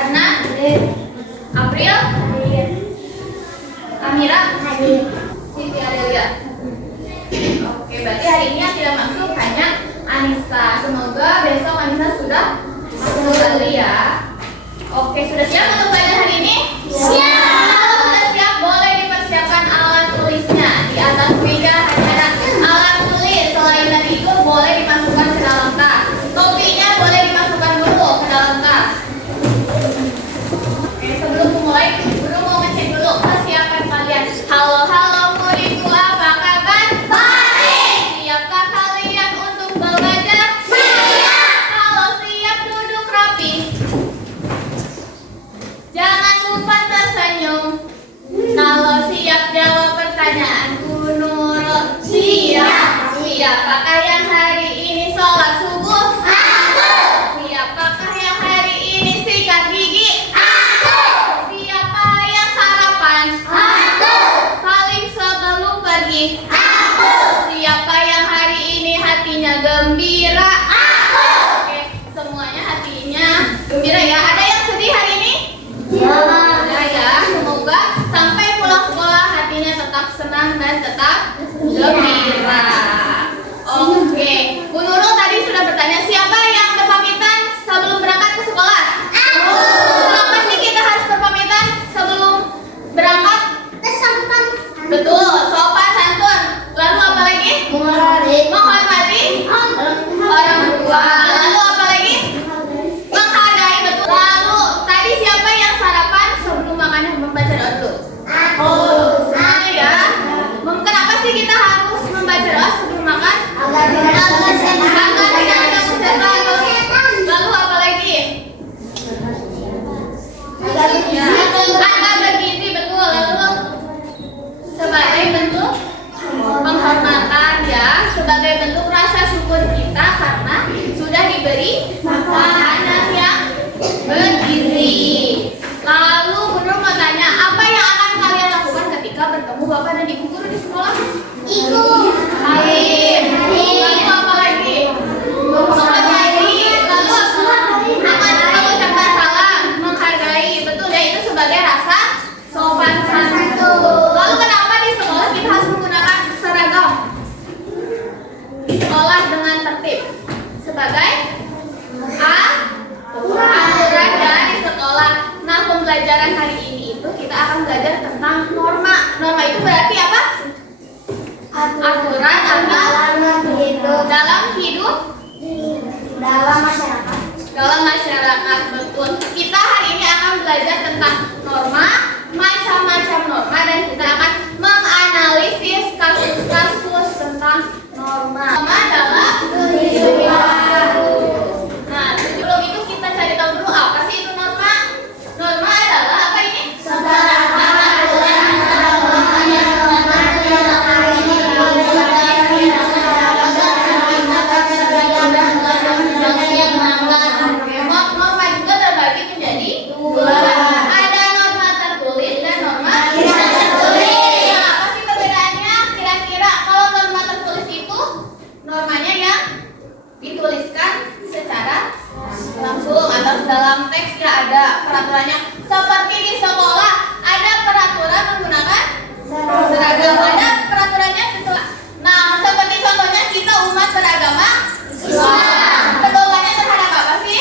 Adna, April, Amira, Siti Adelia. Oke, berarti hari ini yang tidak masuk hanya Anissa. Semoga besok Anissa sudah masuk kembali ya. Oke, sudah siap untuk belajar hari ini? Siap. Kalau sudah siap, boleh dipersiapkan alat tulisnya. Di atas meja hanya ada alat tulis. Selain dari itu, boleh dimasukkan ke dalam tas. Topinya boleh dimasukkan dulu ke dalam tas. Oke, sebelum memulai, Guru mau ngecek dulu kesiapan kalian. Halo, halo muridku, apa kabar? Baik. Siapkah kalian untuk belajar? Siap. Kalau siap, duduk rapi. Jangan lupa tersenyum. Kalau siap, jawab pertanyaanku, Nurul. Siap. Siapakah yang hari ini sholat subuh? Aku. Siapakah yang hari ini sikat gigi? Aku. Siapa yang sarapan? Aku. Saling sebelum pergi? Aku. Siapa yang hari ini hatinya gembira? Aku. Oke, semuanya hatinya gembira ya. Ada yang sedih hari ini? Ada ya. Semoga sampai pulang sekolah hatinya tetap senang dan tetap gembira. Oke, Bu Nurul tadi sudah bertanya siapa yang berpamitan sebelum berangkat ke sekolah? Aku. Kenapa sih kita harus berpamitan sebelum berangkat? Betul, sopan santun. Lalu apa lagi? Menghormati orang tua. Lalu apa lagi? Menghargai, betul. Lalu tadi siapa yang sarapan sebelum makannya membaca doa dulu? Aku. Ya. Kenapa sih kita harus membaca doa sebelum makan? Agar tidak ada setan. Lalu apa lagi? Agar bergizi, betul. Lalu sebagai bentuk penghormatan ya, sebagai bentuk rasa syukur kita karena sudah diberi makanan yang bergizi. Lalu Guru mau tanya, apa yang akan kalian lakukan ketika bertemu Bapak dan Ibu Guru di sekolah? Ikut. Salim. Lalu apa lagi? Selamat pagi. Lalu mengucapkan salam, menghargai. Betul ya, itu sebagai rasa sopan santun. Lalu kenapa di sekolah kita harus menggunakan seragam? Di sekolah dengan tertib sebagai aturan ya di sekolah. Nah, pembelajaran hari ini itu kita akan belajar tentang norma. Norma itu berarti apa? Aturan dalam hidup, dalam masyarakat. Dalam masyarakat, betul. Kita hari ini akan belajar tentang norma, macam-macam norma, dan kita akan menganalisis kasus-kasus tentang norma. Norma adalah kehidupan. Nah, sebelum itu kita cari tahu dulu apa sih itu norma. Norma adalah apa ini? Norma juga terbagi menjadi dua. Ada norma tertulis dan norma tidak tertulis. Nah, apa sih perbedaannya? Kira-kira kalau norma tertulis itu normanya yang dituliskan secara langsung atau dalam teks ya, ada peraturannya. Seperti di sekolah ada peraturan menggunakan seragam, ada peraturannya betul. Nah, seperti contohnya kita umat beragama Islam. Pedomannya terhadap apa sih?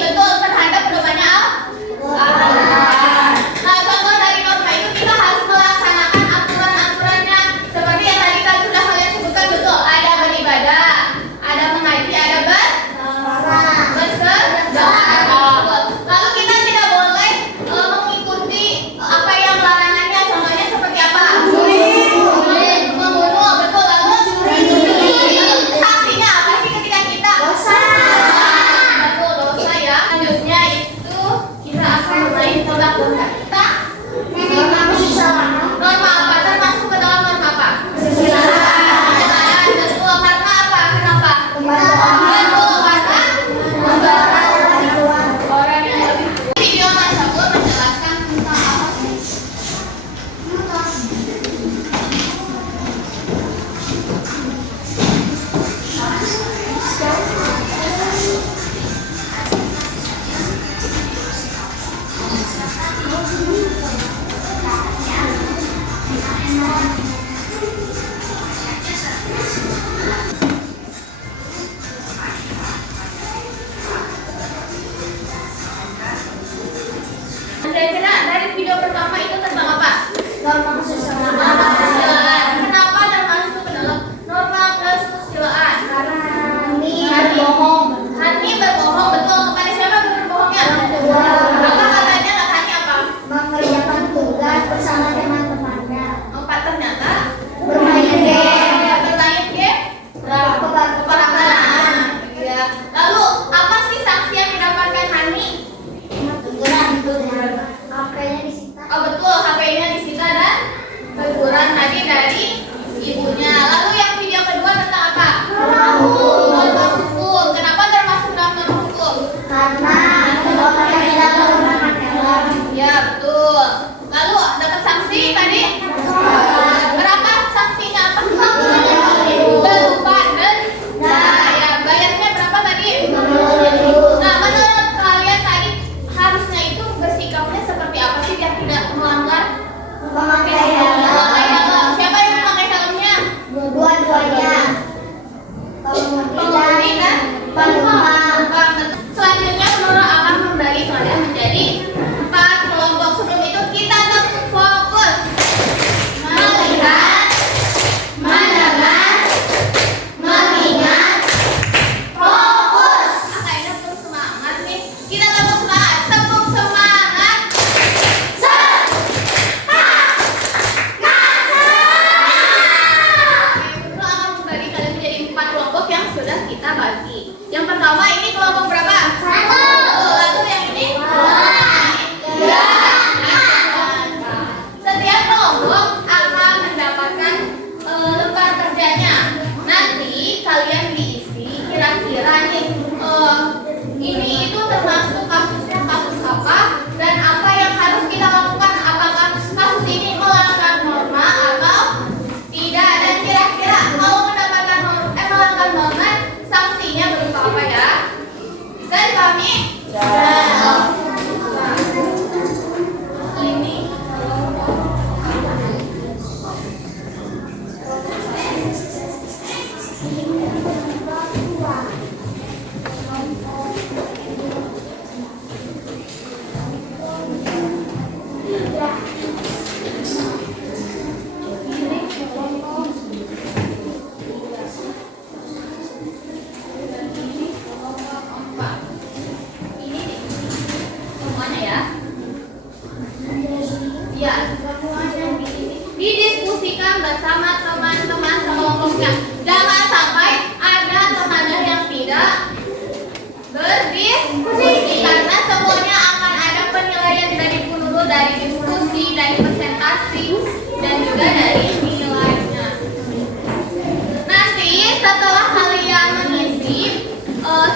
Betul, terhadap pedomannya Al-Quran. Nah, contoh dari norma itu kita harus melaksanakan aturan-aturannya. Seperti yang tadi sudah kalian sebutkan, betul. Ada beribadah, ada mengaji, ada bersedekah. Lalu kita tidak boleh pertama ini kelompok berapa? 1. Lalu yang ini? 2. Setiap kelompok akan mendapatkan lembar kerjanya. Nanti kalian diisi kira-kira nih ini itu termasuk kasusnya kasus apa dan apa yang harus kita lakukan, apakah kasus ini melanggar norma atau tidak, dan kira-kira kalau mendapatkan melanggar norma sanksinya berupa apa ya? Bisa dipahami? Ini semuanya ya. Ya, semuanya didiskusikan bersama teman-teman sekelompoknya. Jangan sampai ada teman yang tidak berdiskusi karena semuanya akan ada penilaian dari dulu, dari diskusi, dari presentasi, dan juga dari nilainya. Nanti setelah kalian mengisi,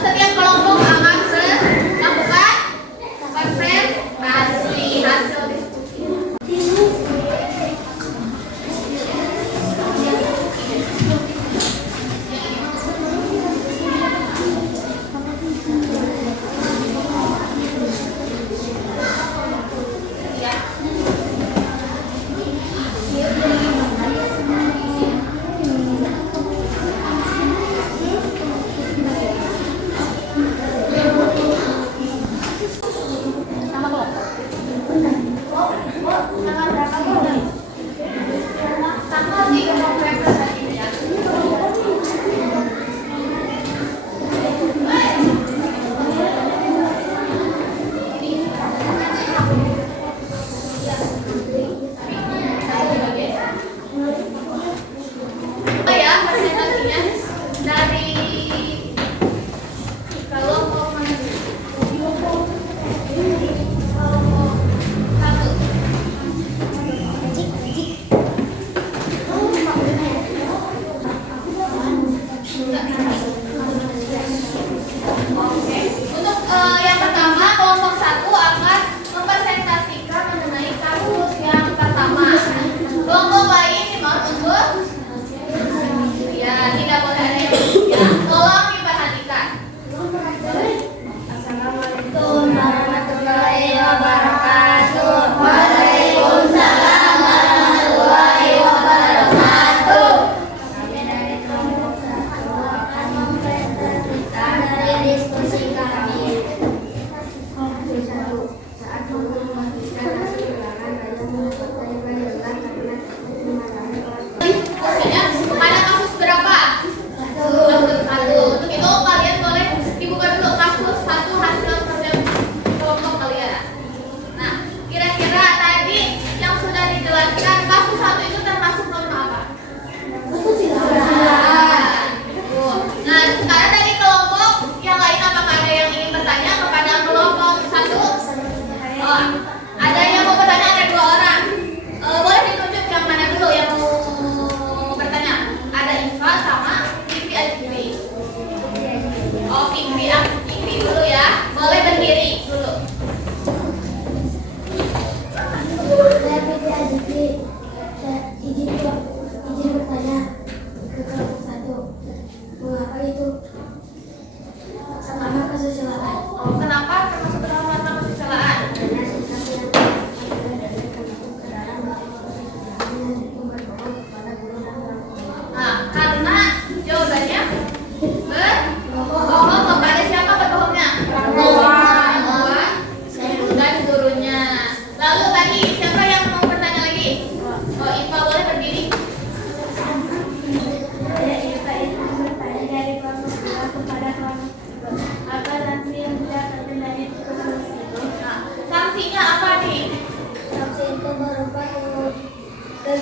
setiap kelompok akan melakukan presentasi hasil diskusi.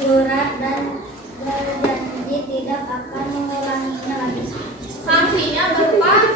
teguran dan berjanji tidak akan mengulanginya lagi. Sanksinya berupa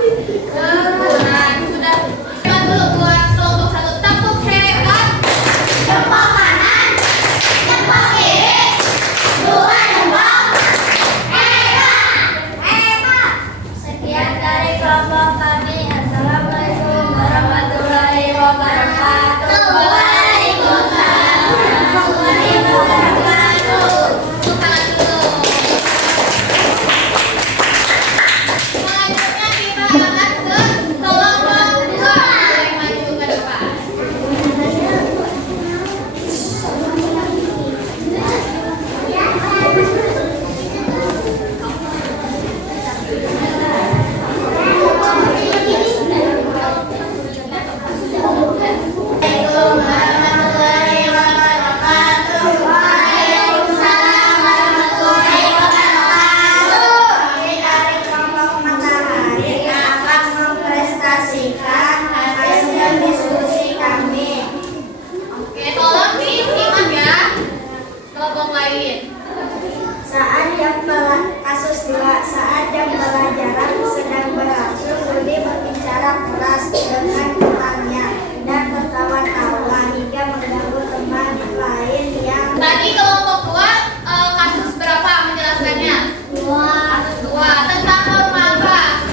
jam pelajaran sedang berlangsung, Budi berbicara keras dengan temannya dan tertawa-tawa hingga mengganggu teman lain yang Tadi kelompok 2 kasus berapa menjelaskannya? Kasus 2 tentang norma apa?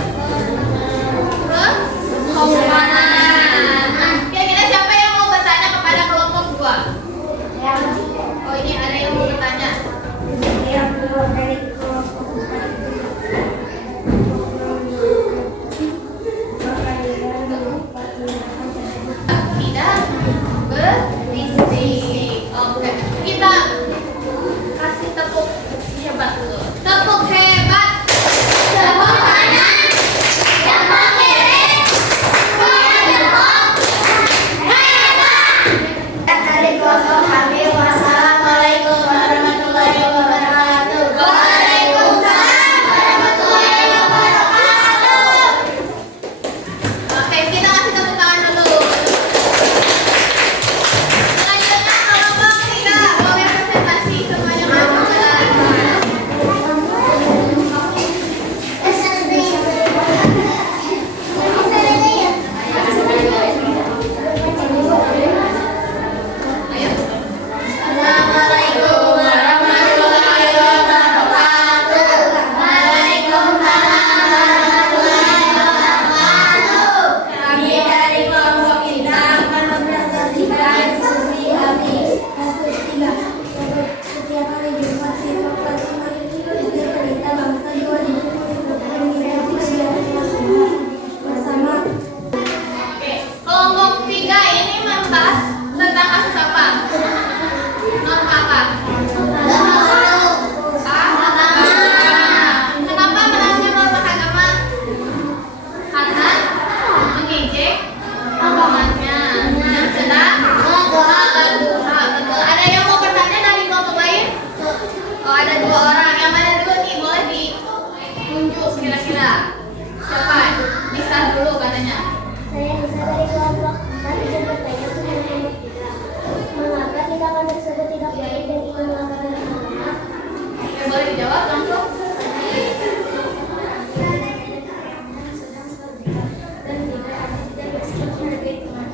Perumahan. Kira-kira siapa yang mau bertanya kepada kelompok 2? Oh, ini ada yang mau bertanya. yang keluar dari kelompok empat. Tidak berisik. Oke, kita kasih tepuk hebat dulu. Tepuk hebat. Tepuk kanan. Tepuk kiri. Tepuk hebat. Dari kelompok kami, wassalamualaikum warahmatullahi wabarakatuh. Waalaikumsalam warahmatullahi wabarakatuh. Oke, kita kasih tepuk tangan dulu. Selanjutnya kelompok 3 boleh presentasi semuanya maju ke depan. Ayo. Assalamualaikum warahmatullahi wabarakatuh. Waalaikumsalam warahmatullahi wabarakatuh. Kami dari kelompok kita akan mempresentasikan diskusi kami. Kasus 3. Setiap hari Jumat siswa kelas 5 SD Pelita Bangsa 2020 bersama Oke, kelompok 3 ini membahas tentang kasus apa? Norma apa? Kenapa menangnya norma agama? Karena mengejek agamanya yang sedang betul. Ada yang mau bertanya dari kelompok lain? Oh, ada 2 orang. Yang mana dulu nih? Boleh ditunjuk kira-kira. Siapa? Bisa dulu katanya. Saya bisa dari kelompok 4 izin bertanya kepada kelompok 3. Mengapa tindakan tersebut tidak baik dan ingin melakukan agama? Oke, boleh dijawab langsung. Dan tidak ada tidak bersikap menghargai teman.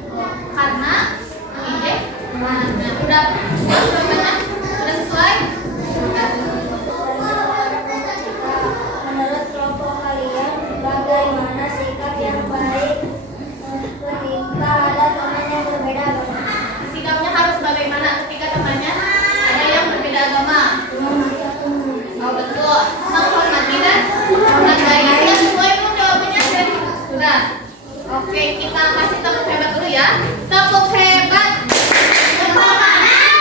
Karena mengejek temannya. Udah puas jawabannya? Sudah sesuai? Menurut kelompok kalian, bagaimana sikap yang baik ketika ada teman yang berbeda agama? Sikapnya harus bagaimana ketika temannya ada yang berbeda agama? Menghormati atau Oh, betul. Menghormati dan menghargai. Sudah sesuai belum jawabannya? Sudah. Oke, kita kasih tepuk hebat dulu ya. Tepuk hebat. Tepuk kanan.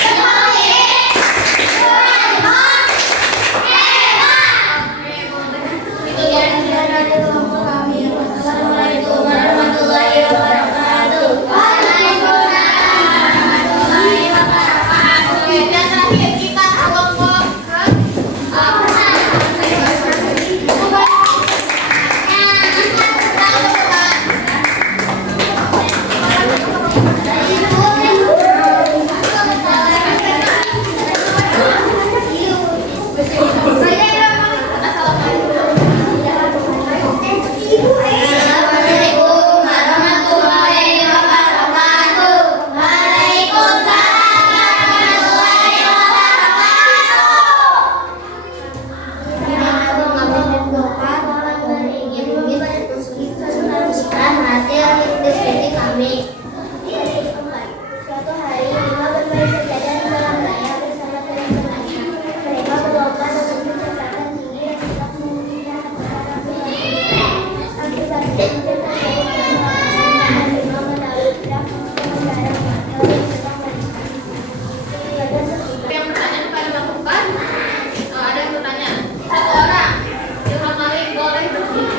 Tepuk kiri. Tepuk hebat. Oke, boleh. Itu ya. Sekian dari kelompok kami. Wassalamualaikum warahmatullahi wabarakatuh. Waalaikumsalam warahmatullahi wabarakatuh. Oke, dan terakhir kita kelompok Assalamualaikum warahmatullahi wabarakatuh. Waalaikumsalam warahmatullahi wabarakatuh. Ingin mensukseskan hasil diskusi kami. Suatu hari Lima bermain sejadah di malam raya bersama teman-temannya. Mereka berlomba dengan kecepatan tinggi dan tetap mengejar para penonton. Akibatnya hampir terjadi kecelakaan dan Lima menabrak pengendara motor yang sedang melintas. Pada sekitar yang bertanya kepada Bang Umpan. Ada yang bertanya. Satu orang. Ilham Malik boleh berdiri.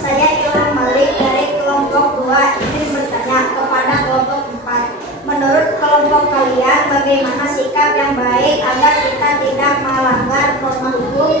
Saya Ilham Malik dari kelompok 2 ingin bertanya kepada kelompok 4. Menurut kelompok kalian, bagaimana sikap yang baik agar kita tidak melanggar norma hukum